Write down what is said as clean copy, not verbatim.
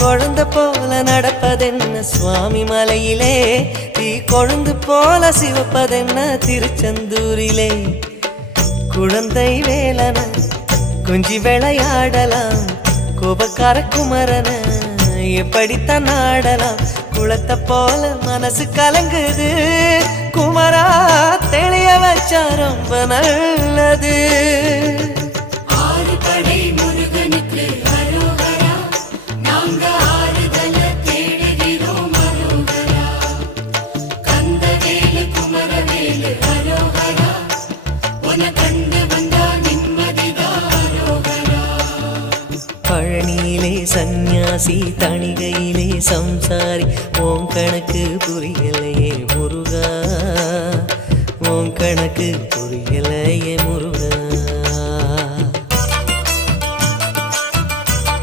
குழந்தை போல நடப்பதென்ன சுவாமி மலையிலே, தீ கொழுந்து போல சிவப்பதென்ன திருச்செந்தூரிலே. குழந்தை வேலன குஞ்சி விளையாடலாம், கோபக்கார குமரன எப்படித்தான் ஆடலாம். குளத்தை போல மனசு கலங்குது, குமரா தெளிய வச்சா ரொம்ப நல்லது. பழனியிலே சந்நியாசி, தணிகையிலே சம்சாரி, ஓம் கணக்கு புரியலையே முருகா, ஓம் கணக்கு புரியலையே.